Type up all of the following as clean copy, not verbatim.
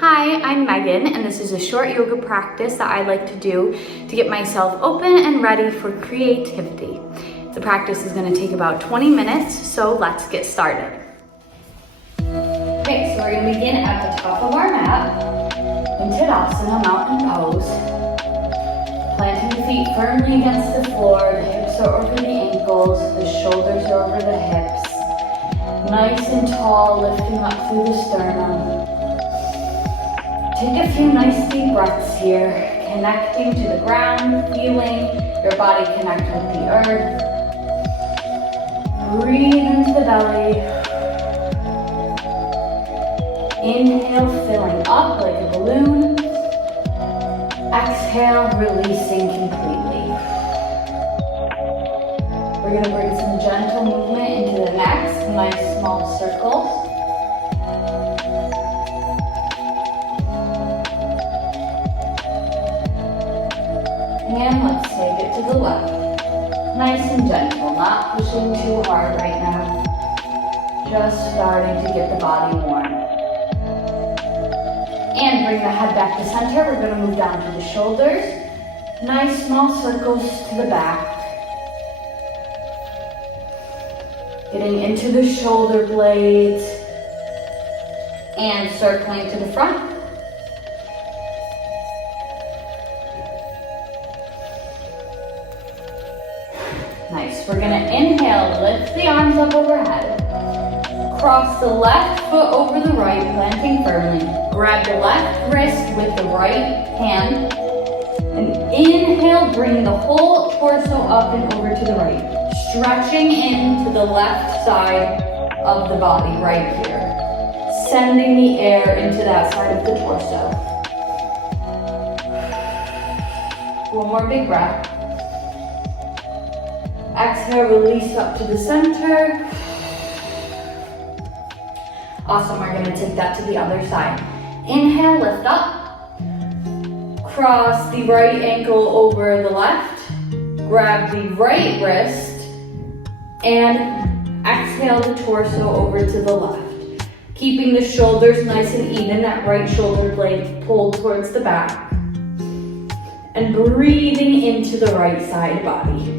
Hi, I'm Megan, and this is a short yoga practice that I like to do to get myself open and ready for creativity. The practice is going to take about 20 minutes, so let's get started. Okay, so we're going to begin at the top of our mat in Tadasana, mountain pose. Planting the feet firmly against the floor, the hips are over the ankles, the shoulders are over the hips. Nice and tall, lifting up through the sternum. Take a few nice deep breaths here, connecting to the ground, feeling your body connect with the earth. Breathe into the belly. Inhale, filling up like a balloon. Exhale, releasing completely. We're going to bring some gentle movement into the next, nice small circles. And let's take it to the left. Nice and gentle, not pushing too hard right now. Just starting to get the body warm. And bring the head back to center. We're going to move down to the shoulders. Nice small circles to the back. Getting into the shoulder blades. And circling to the front. Nice. We're going to inhale, lift the arms up overhead. Cross the left foot over the right, planting firmly. Grab the left wrist with the right hand. And inhale, bring the whole torso up and over to the right. Stretching into the left side of the body right here. Sending the air into that side of the torso. One more big breath. Exhale, release up to the center. Awesome, we're gonna take that to the other side. Inhale, lift up. Cross the right ankle over the left. Grab the right wrist. And exhale the torso over to the left. Keeping the shoulders nice and even, that right shoulder blade pulled towards the back. And breathing into the right side body.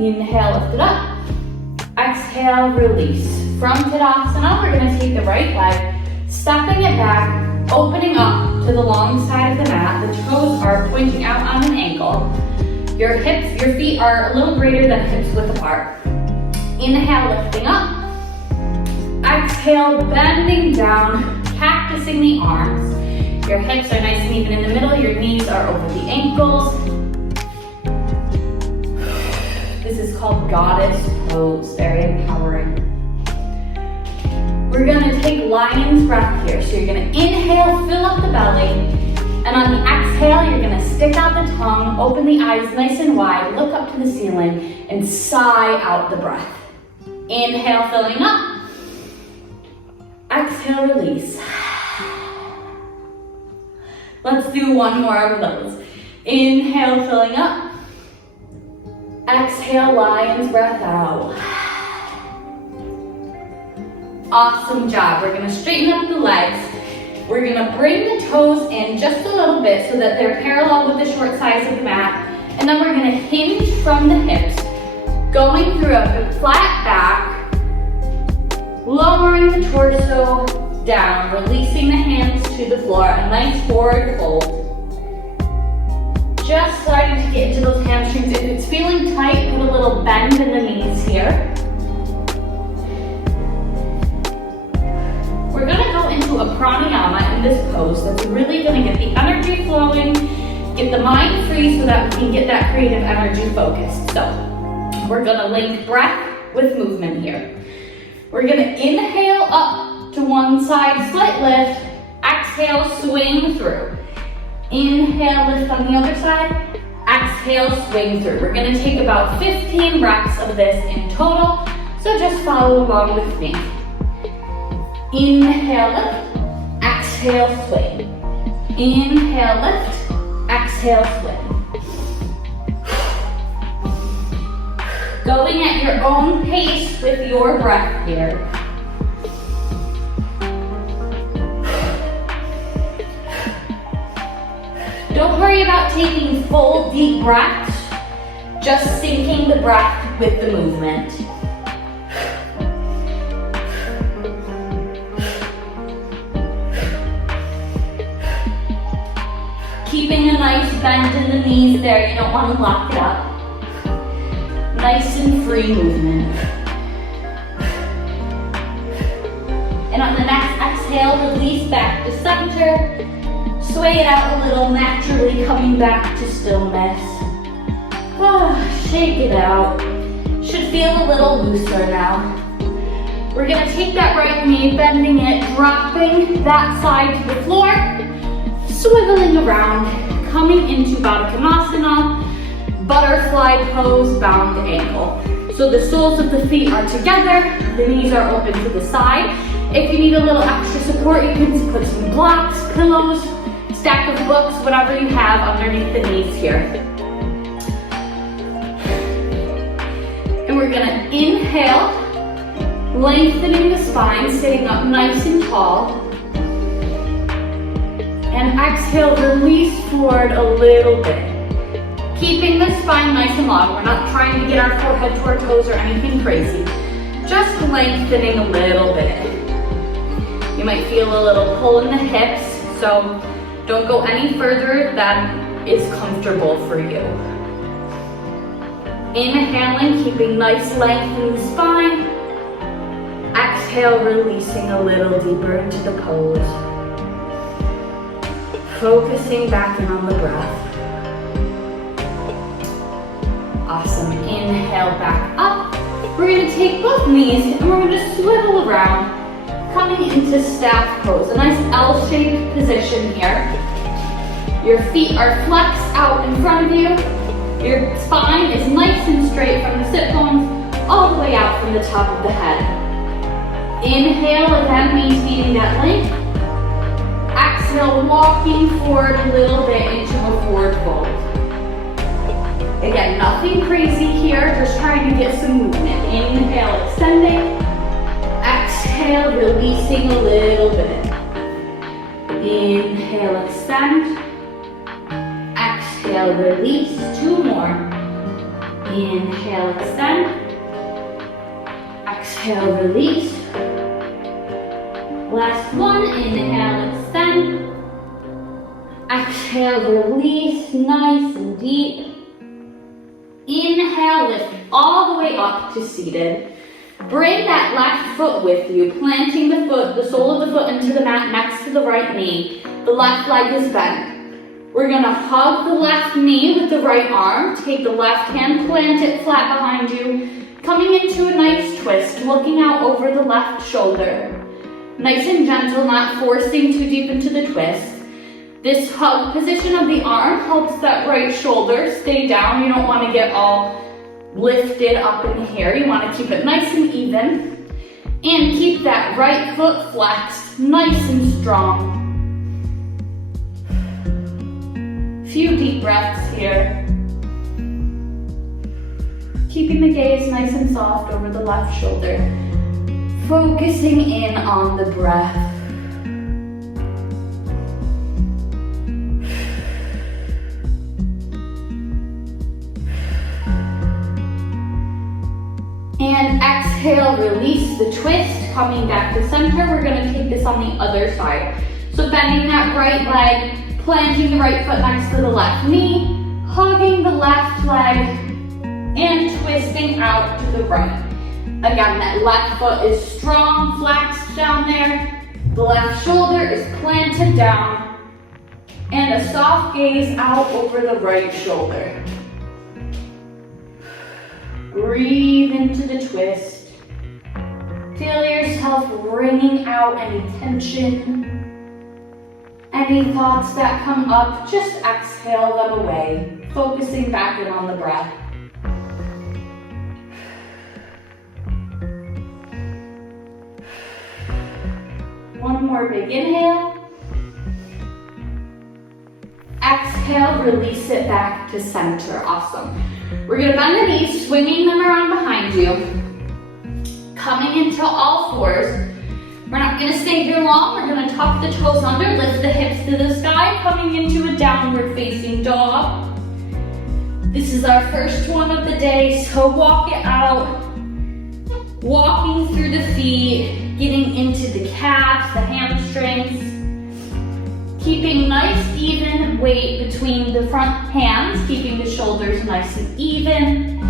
Inhale, lift it up. Exhale, release. From Tadasana, we're going to take the right leg, stepping it back, opening up to the long side of the mat. The toes are pointing out on an ankle. Your feet are a little greater than hips width apart. Inhale, lifting up. Exhale, bending down, cactusing the arms. Your hips are nice and even in the middle. Your knees are over the ankles. This is called goddess pose, very empowering. We're gonna take lion's breath here. So you're gonna inhale, fill up the belly, and on the exhale, you're gonna stick out the tongue, open the eyes nice and wide, look up to the ceiling, and sigh out the breath. Inhale, filling up. Exhale, release. Let's do one more of those. Inhale, filling up. Exhale, lion's breath out. Awesome job. We're gonna straighten up the legs. We're gonna bring the toes in just a little bit so that they're parallel with the short sides of the mat. And then we're gonna hinge from the hips, going through a flat back, lowering the torso down, releasing the hands to the floor, a nice forward fold. Just starting to get into those hamstrings. If it's feeling tight, put a little bend in the knees here. We're gonna go into a pranayama in this pose that's really gonna get the energy flowing, get the mind free so that we can get that creative energy focused. So we're gonna link breath with movement here. We're gonna inhale up to one side, slight lift. Exhale, swing through. Inhale, lift on the other side. Exhale, swing through. We're gonna take about 15 reps of this in total, so just follow along with me. Inhale, lift. Exhale, swing. Inhale, lift. Exhale, swing. Going at your own pace with your breath here. Don't worry about taking full deep breaths, just syncing the breath with the movement. Keeping a nice bend in the knees there, you don't want to lock it up. Nice and free movement. And on the next exhale, release back to center. Sway it out a little, naturally coming back to stillness. Shake it out. Should feel a little looser now. We're gonna take that right knee, bending it, dropping that side to the floor, swiveling around, coming into Baddha Konasana, butterfly pose, bound ankle. So the soles of the feet are together, the knees are open to the side. If you need a little extra support, you can put some blocks, pillows, stack of books, whatever you have underneath the knees here. And we're gonna inhale, lengthening the spine, sitting up nice and tall. And exhale, release forward a little bit. Keeping the spine nice and long. We're not trying to get our forehead to our toes or anything crazy. Just lengthening a little bit. You might feel a little pull in the hips, so don't go any further than is comfortable for you. Inhaling, keeping nice length in the spine. Exhale, releasing a little deeper into the pose. Focusing back in on the breath. Awesome. Inhale back up. We're going to take both knees and we're going to swivel around, coming into staff pose. A nice L-shaped position here. Your feet are flexed out in front of you. Your spine is nice and straight from the sit bones all the way out from the top of the head. Inhale, again, maintaining that length. Exhale, walking forward a little bit into a forward fold. Again, nothing crazy here, just trying to get some movement. Inhale, extending. Exhale, releasing a little bit. Inhale, extend. Exhale, release. Two more. Inhale, extend. Exhale, release. Last one, inhale, extend. Exhale, release, nice and deep. Inhale, lift all the way up to seated. Bring that left foot with you, planting the foot, the sole of the foot into the mat next to the right knee. The left leg is bent. We're gonna hug the left knee with the right arm. Take the left hand, plant it flat behind you. Coming into a nice twist, looking out over the left shoulder. Nice and gentle, not forcing too deep into the twist. This hug position of the arm helps that right shoulder stay down. You don't want to get all lifted up in here. You want to keep it nice and even. And keep that right foot flexed, nice and strong. Few deep breaths here. Keeping the gaze nice and soft over the left shoulder. Focusing in on the breath. And exhale, release the twist, coming back to center. We're gonna take this on the other side. So bending that right leg, planting the right foot next to the left knee, hugging the left leg, and twisting out to the right. Again, that left foot is strong, flexed down there. The left shoulder is planted down. And a soft gaze out over the right shoulder. Breathe into the twist. Feel yourself wringing out any tension. Any thoughts that come up, just exhale them away, focusing back in on the breath. One more big inhale. exhale, release it back to center. Awesome. We're gonna bend the knees, swinging them around behind you. Coming into all fours. We're not gonna stay here long. We're gonna tuck the toes under, lift the hips to the sky, coming into a downward facing dog. This is our first one of the day, so walk it out. Walking through the feet, getting into the calves, the hamstrings. Keeping nice even weight between the front hands, keeping the shoulders nice and even.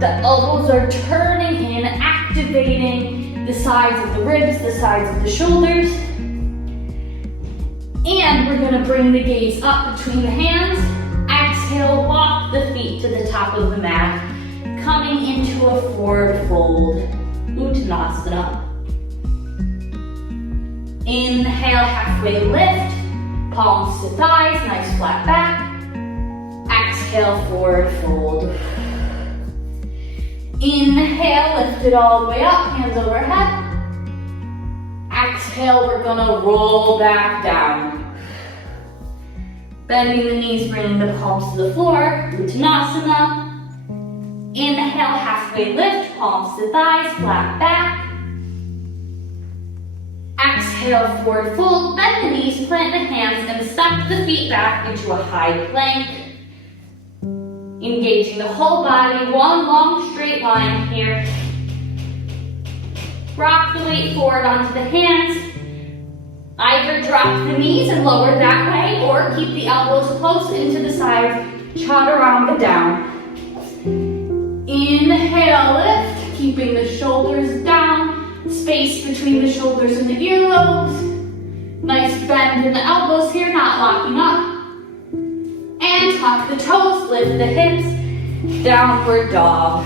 The elbows are turning in, activating the sides of the ribs, the sides of the shoulders. And we're gonna bring the gaze up between the hands. Exhale, walk the feet to the top of the mat, coming into a forward fold, Uttanasana. Inhale, halfway lift, palms to thighs, nice flat back. Exhale, forward fold. Inhale, lift it all the way up, hands overhead. Exhale, we're gonna roll back down. Bending the knees, bringing the palms to the floor, Uttanasana. Inhale, halfway lift, palms to thighs, flat back. Exhale, forward fold, bend the knees, plant the hands, and step the feet back into a high plank. Engaging the whole body, one long straight line here. Rock the weight forward onto the hands. Either drop the knees and lower that way, or keep the elbows close into the sides, chaturanga down. Inhale, lift, keeping the shoulders down, space between the shoulders and the earlobes. Nice bend in the elbows here, not locking up. And tuck the toes, lift the hips, downward dog.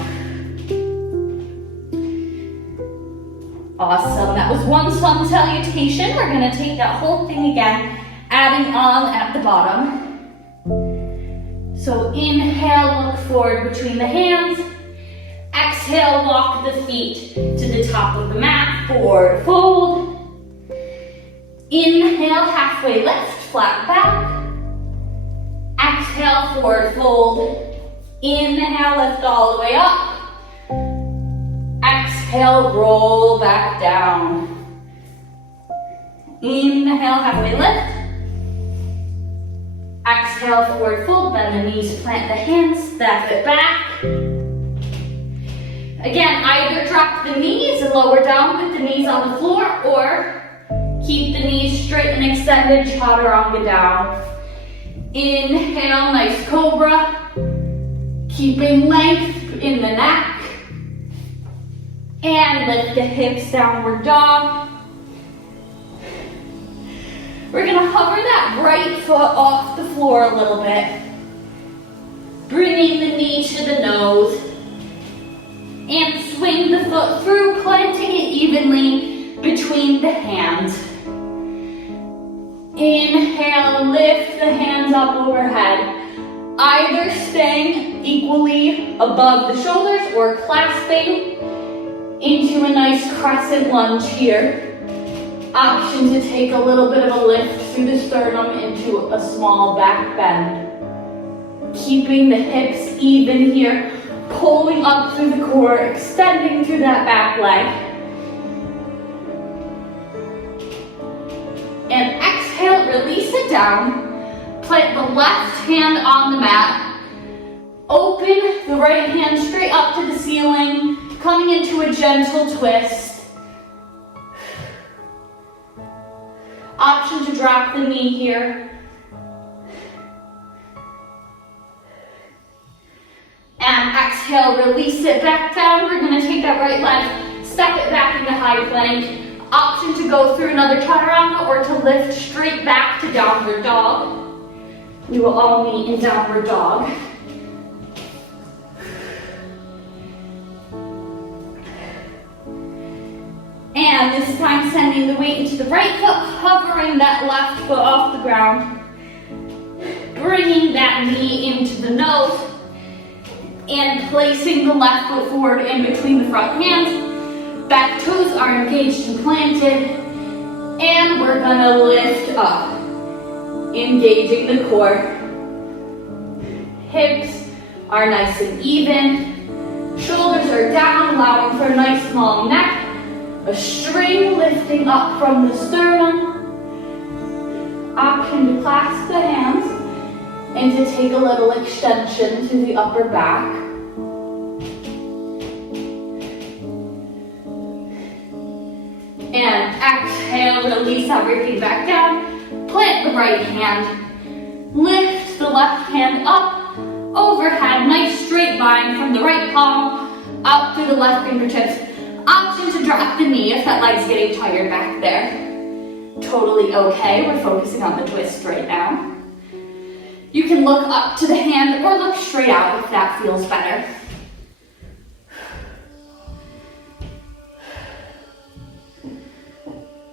Awesome, that was one sun salutation. We're gonna take that whole thing again, adding on at the bottom. So inhale, look forward between the hands. Exhale, walk the feet to the top of the mat, forward fold. Inhale, halfway lift, flat back. Exhale, forward fold. Inhale, lift all the way up. Exhale, roll back down. Inhale, halfway lift. Exhale, forward fold, bend the knees, plant the hands, step it back. Again, either drop the knees and lower down with the knees on the floor, or keep the knees straight and extended, chaturanga down. Inhale, nice cobra. Keeping length in the neck. And lift the hips, downward dog. We're gonna hover that right foot off the floor a little bit. Bringing the knee to the nose. And swing the foot through, planting it evenly between the hands. Inhale, lift the hands up overhead. Either staying equally above the shoulders or clasping into a nice crescent lunge here. Option to take a little bit of a lift through the sternum into a small back bend. Keeping the hips even here, pulling up through the core, extending through that back leg. And exhale, release it down. Plant the left hand on the mat. Open the right hand straight up to the ceiling, coming into a gentle twist. Option to drop the knee here. And exhale, release it back down. We're gonna take that right leg, step it back into high plank. Option to go through another chaturanga or to lift straight back to downward dog. We will all meet in downward dog. And this time sending the weight into the right foot, hovering that left foot off the ground. Bringing that knee into the nose and placing the left foot forward in between the front hands. Back toes are engaged and planted. And we're gonna lift up, engaging the core. Hips are nice and even. Shoulders are down, allowing for a nice long neck. A string lifting up from the sternum. Option to clasp the hands and to take a little extension to the upper back. And exhale, release everything back down. Plant the right hand. Lift the left hand up, overhead. Nice straight line from the right palm up through the left fingertips. Option to drop the knee if that leg's getting tired back there. Totally okay. We're focusing on the twist right now. You can look up to the hand or look straight out if that feels better.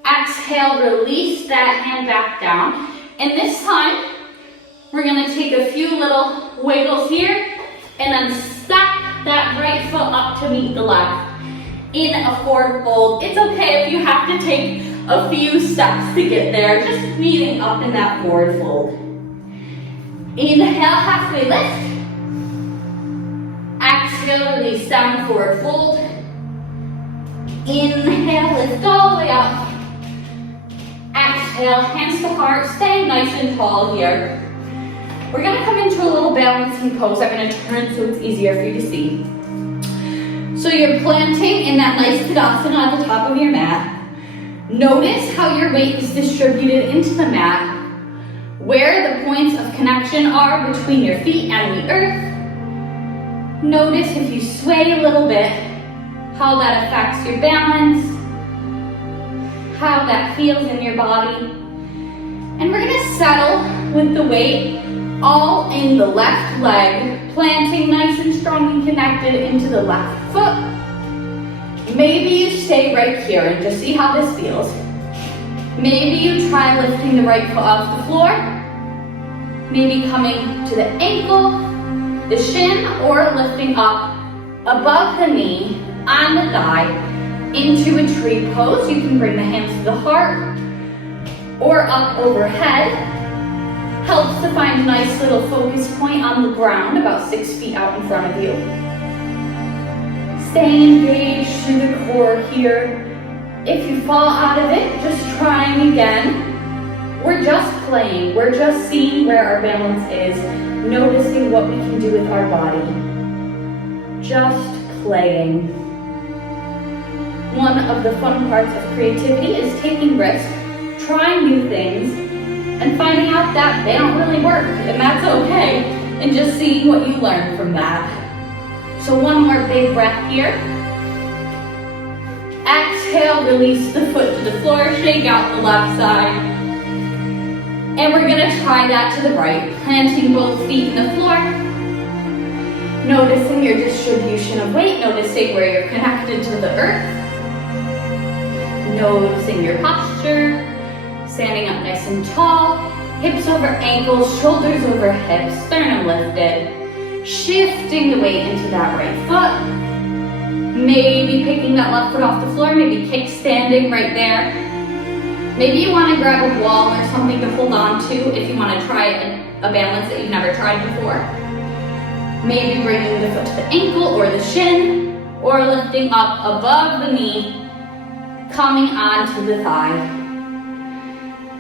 Exhale, release that hand back down. And this time, we're gonna take a few little wiggles here and then stack that right foot up to meet the left in a forward fold. It's okay if you have to take a few steps to get there, just meeting up in that forward fold. Inhale, halfway lift. Exhale, release down, forward fold. Inhale, lift all the way up. Exhale, hands to heart, staying nice and tall here. We're gonna come into a little balancing pose. I'm gonna turn so it's easier for you to see. So you're planting in that nice Tadasana at the top of your mat. Notice how your weight is distributed into the mat, where the points of connection are between your feet and the earth. Notice if you sway a little bit, how that affects your balance, how that feels in your body. And we're gonna settle with the weight all in the left leg, planting nice and strong and connected into the left foot. Maybe you stay right here and just see how this feels. Maybe you try lifting the right foot off the floor. Maybe coming to the ankle, the shin, or lifting up above the knee, on the thigh, into a tree pose. You can bring the hands to the heart or up overhead. Helps to find a nice little focus point on the ground, about 6 feet out in front of you. Staying engaged through the core here. If you fall out of it, just trying again. We're just playing. We're just seeing where our balance is, noticing what we can do with our body. Just playing. One of the fun parts of creativity is taking risks, trying new things, and finding out that they don't really work, and that's okay, and just seeing what you learn from that. So one more big breath here. Exhale, release the foot to the floor, shake out the left side. And we're gonna try that to the right, planting both feet in the floor. Noticing your distribution of weight, noticing where you're connected to the earth. Noticing your posture. Standing up nice and tall, hips over ankles, shoulders over hips, sternum lifted. Shifting the weight into that right foot. Maybe picking that left foot off the floor, maybe kickstanding right there. Maybe you want to grab a wall or something to hold on to if you want to try a balance that you've never tried before. Maybe bringing the foot to the ankle or the shin, or lifting up above the knee, coming onto the thigh.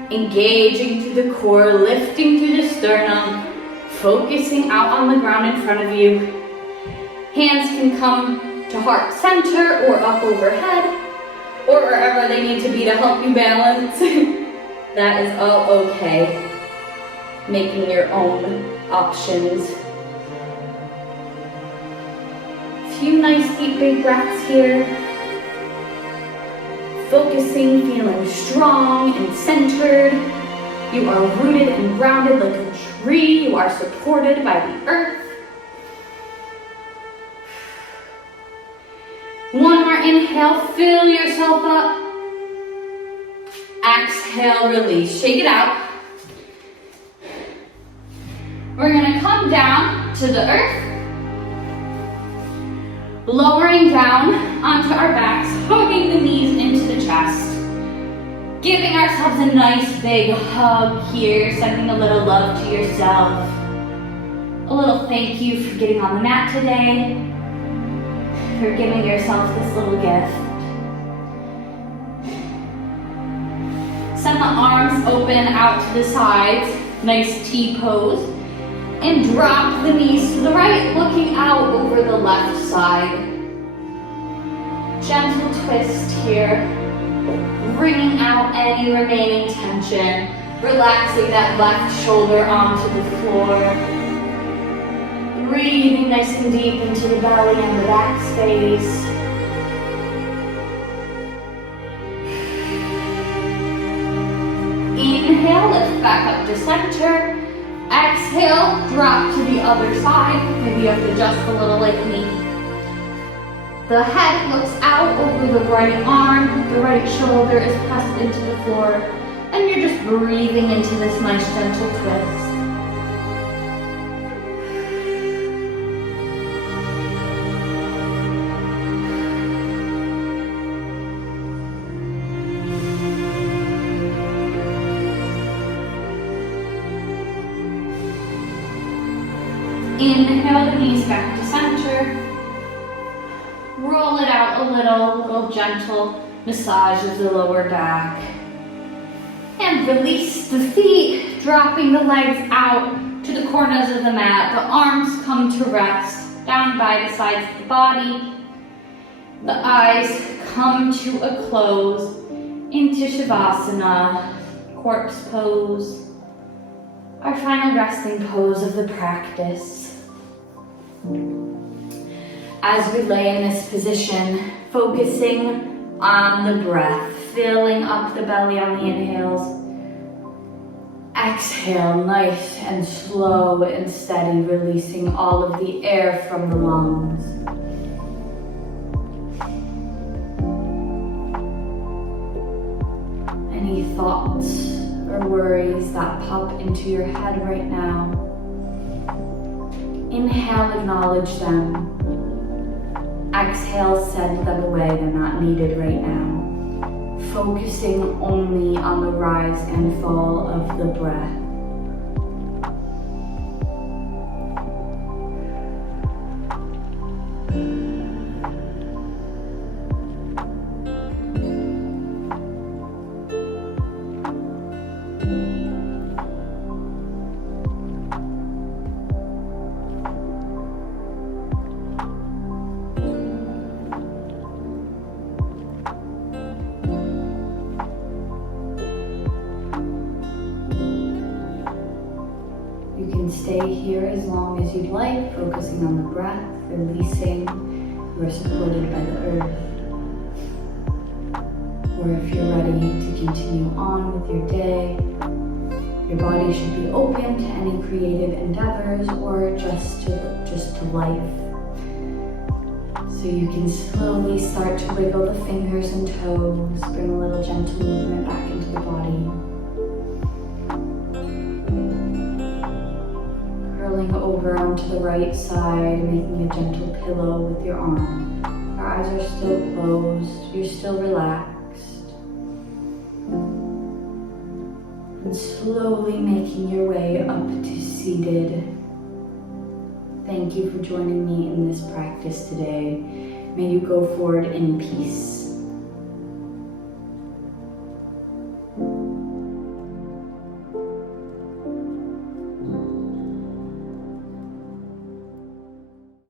Engaging through the core, lifting through the sternum, focusing out on the ground in front of you. Hands can come to heart center or up overhead, or wherever they need to be to help you balance. That is all okay. Making your own options. Few nice deep big breaths here. Focusing, feeling strong and centered. You are rooted and grounded like a tree. You are supported by the earth. One more inhale, fill yourself up. Exhale, release, shake it out. We're gonna come down to the earth. Lowering down onto our backs, hugging the knees into the chest. Giving ourselves a nice big hug here, sending a little love to yourself. A little thank you for getting on the mat today, for giving yourself this little gift. Send the arms open out to the sides, nice T pose, and drop the knees to the right, looking out over the left side. Gentle twist here, bringing out any remaining tension, relaxing that left shoulder onto the floor. Breathing nice and deep into the belly and the back space. Inhale, lift back up to center. Exhale, drop to the other side. Maybe you have to adjust a little like me. The head looks out over the right arm. The right shoulder is pressed into the floor. And you're just breathing into this nice gentle twist. Inhale the knees back to center. Roll it out a little gentle massage of the lower back. And release the feet, dropping the legs out to the corners of the mat. The arms come to rest down by the sides of the body. The eyes come to a close into Shavasana, corpse pose. Our final resting pose of the practice. As we lay in this position, focusing on the breath, filling up the belly on the inhales. Exhale, nice and slow and steady, releasing all of the air from the lungs. Any thoughts or worries that pop into your head right now, inhale, acknowledge them. Exhale, send them away, they're not needed right now. Focusing only on the rise and fall of the breath. Stay here as long as you'd like, focusing on the breath, releasing. You are supported by the earth. Or if you're ready to continue on with your day, your body should be open to any creative endeavors or just to life. So you can slowly start to wiggle the fingers and toes, bring a little gentle movement back into the body. Over onto the right side, making a gentle pillow with your arm. Our eyes are still closed, you're still relaxed. And slowly making your way up to seated. Thank you for joining me in this practice today. May you go forward in peace.